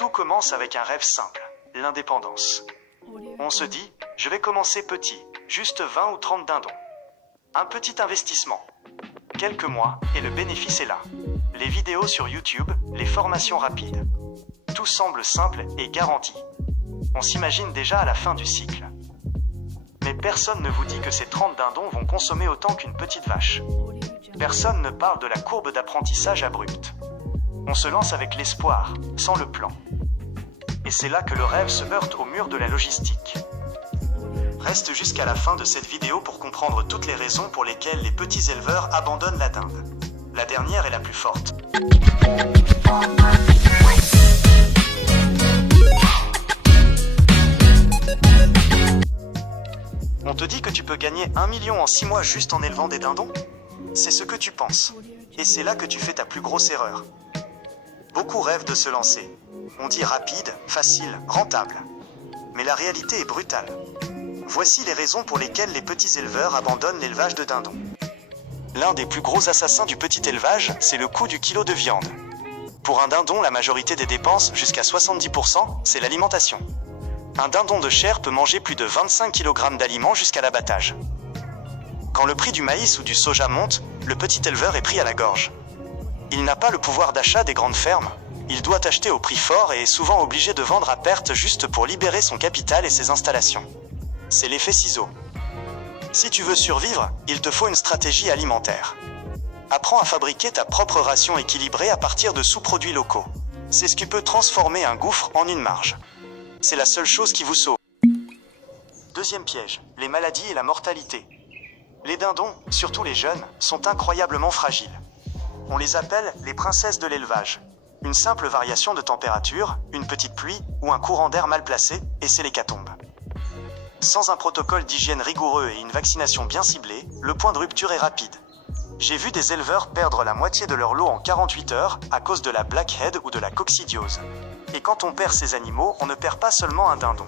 Tout commence avec un rêve simple, l'indépendance. On se dit, je vais commencer petit, juste 20 ou 30 dindons. Un petit investissement. Quelques mois et le bénéfice est là. Les vidéos sur YouTube, les formations rapides. Tout semble simple et garanti. On s'imagine déjà à la fin du cycle. Mais personne ne vous dit que ces 30 dindons vont consommer autant qu'une petite vache. Personne ne parle de la courbe d'apprentissage abrupte. On se lance avec l'espoir, sans le plan. Et c'est là que le rêve se heurte au mur de la logistique. Reste jusqu'à la fin de cette vidéo pour comprendre toutes les raisons pour lesquelles les petits éleveurs abandonnent la dinde. La dernière est la plus forte. On te dit que tu peux gagner 1 million en 6 mois juste en élevant des dindons? C'est ce que tu penses. Et c'est là que tu fais ta plus grosse erreur. Beaucoup rêvent de se lancer. On dit rapide, facile, rentable. Mais la réalité est brutale. Voici les raisons pour lesquelles les petits éleveurs abandonnent l'élevage de dindons. L'un des plus gros assassins du petit élevage, c'est le coût du kilo de viande. Pour un dindon, la majorité des dépenses, jusqu'à 70%, c'est l'alimentation. Un dindon de chair peut manger plus de 25 kg d'aliments jusqu'à l'abattage. Quand le prix du maïs ou du soja monte, le petit éleveur est pris à la gorge. Il n'a pas le pouvoir d'achat des grandes fermes. Il doit acheter au prix fort et est souvent obligé de vendre à perte juste pour libérer son capital et ses installations. C'est l'effet ciseau. Si tu veux survivre, il te faut une stratégie alimentaire. Apprends à fabriquer ta propre ration équilibrée à partir de sous-produits locaux. C'est ce qui peut transformer un gouffre en une marge. C'est la seule chose qui vous sauve. Deuxième piège, les maladies et la mortalité. Les dindons, surtout les jeunes, sont incroyablement fragiles. On les appelle les princesses de l'élevage. Une simple variation de température, une petite pluie ou un courant d'air mal placé, et c'est l'hécatombe. Sans un protocole d'hygiène rigoureux et une vaccination bien ciblée, le point de rupture est rapide. J'ai vu des éleveurs perdre la moitié de leur lot en 48 heures à cause de la blackhead ou de la coccidiose. Et quand on perd ces animaux, on ne perd pas seulement un dindon.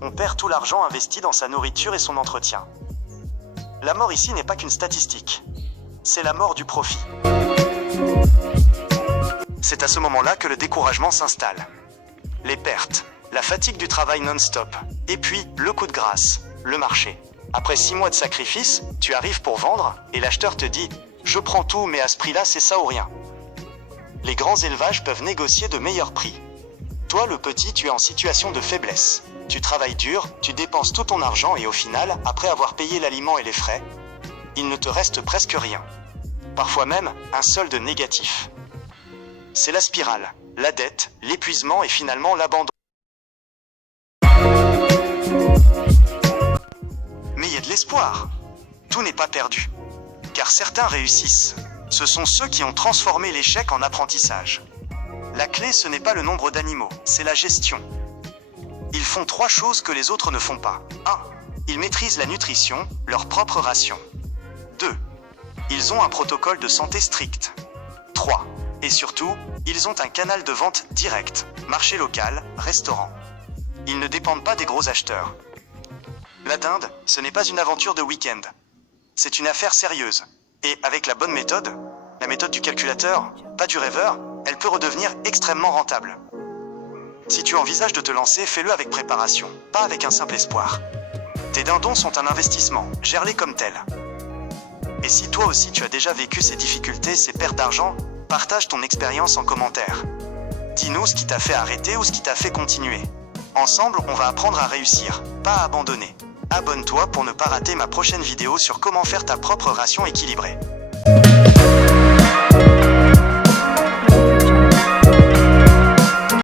On perd tout l'argent investi dans sa nourriture et son entretien. La mort ici n'est pas qu'une statistique. C'est la mort du profit. C'est à ce moment-là que le découragement s'installe. Les pertes, la fatigue du travail non-stop, et puis le coup de grâce, le marché. Après 6 mois de sacrifice, tu arrives pour vendre, et l'acheteur te dit « Je prends tout, mais à ce prix-là, c'est ça ou rien ». Les grands élevages peuvent négocier de meilleurs prix. Toi, le petit, tu es en situation de faiblesse. Tu travailles dur, tu dépenses tout ton argent et au final, après avoir payé l'aliment et les frais, il ne te reste presque rien. Parfois même, un solde négatif. C'est la spirale, la dette, l'épuisement et finalement l'abandon. Mais il y a de l'espoir. Tout n'est pas perdu. Car certains réussissent. Ce sont ceux qui ont transformé l'échec en apprentissage. La clé, ce n'est pas le nombre d'animaux, c'est la gestion. Ils font 3 choses que les autres ne font pas. 1. Ils maîtrisent la nutrition, leur propre ration. 2. Ils ont un protocole de santé strict. 3. Et surtout, ils ont un canal de vente direct, marché local, restaurant. Ils ne dépendent pas des gros acheteurs. La dinde, ce n'est pas une aventure de week-end. C'est une affaire sérieuse. Et avec la bonne méthode, la méthode du calculateur, pas du rêveur, elle peut redevenir extrêmement rentable. Si tu envisages de te lancer, fais-le avec préparation, pas avec un simple espoir. Tes dindons sont un investissement, gère-les comme tel. Et si toi aussi tu as déjà vécu ces difficultés, ces pertes d'argent, partage ton expérience en commentaire. Dis-nous ce qui t'a fait arrêter ou ce qui t'a fait continuer. Ensemble, on va apprendre à réussir, pas à abandonner. Abonne-toi pour ne pas rater ma prochaine vidéo sur comment faire ta propre ration équilibrée.